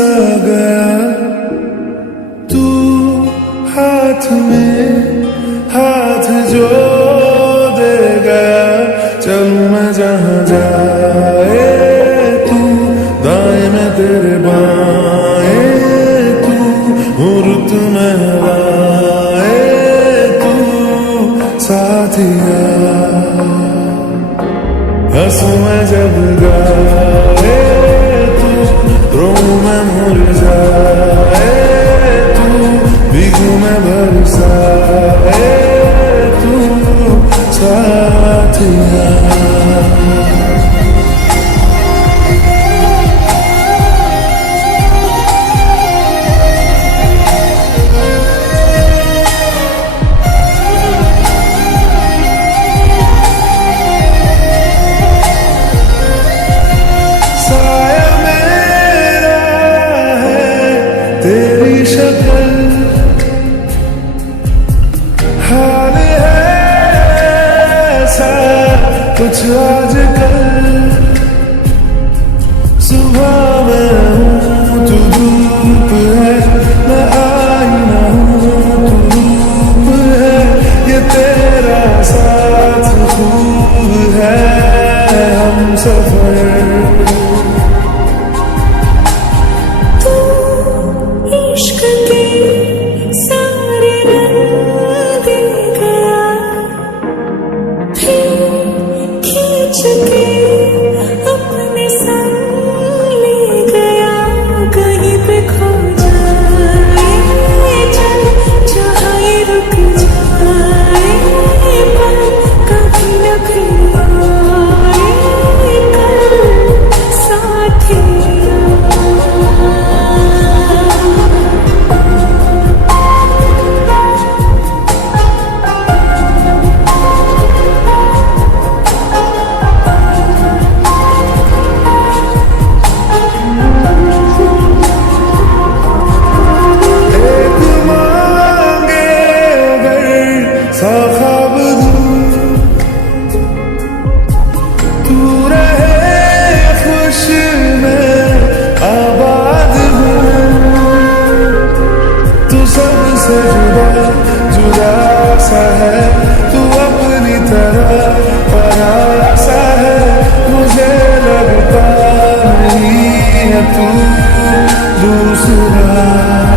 सा गया तू हाथ में हाथ जो दे गया। चलूं मैं जहां जाए तू, दाएं में तेरे बाएं तू, रुत में हवाए तू साथिया। हंसू मैं जब गाए तू, रोऊं मैं मुरझाए तू, भीगू मैं बरसाए तू साथिया। तेरी शक्ल हाल है ऐसा कुछ आजकल। सुबह में हूँ तू धूप है, मैं आईना हूँ तू रूप है। ये तेरा साथ खूब है, हम सफर। अपने संग ले गया, कहीं पे खो जाए, चल जहाँ ये रुक जाए, पर कभी न फिर आए कल साथिया। ख्वाब तू रहे खुश में आबाद हूँ। तू सबसे जुदा जुदा सा है, तू अपनी तरह पराया सा है। मुझे लगता नहीं है तू दूसरा।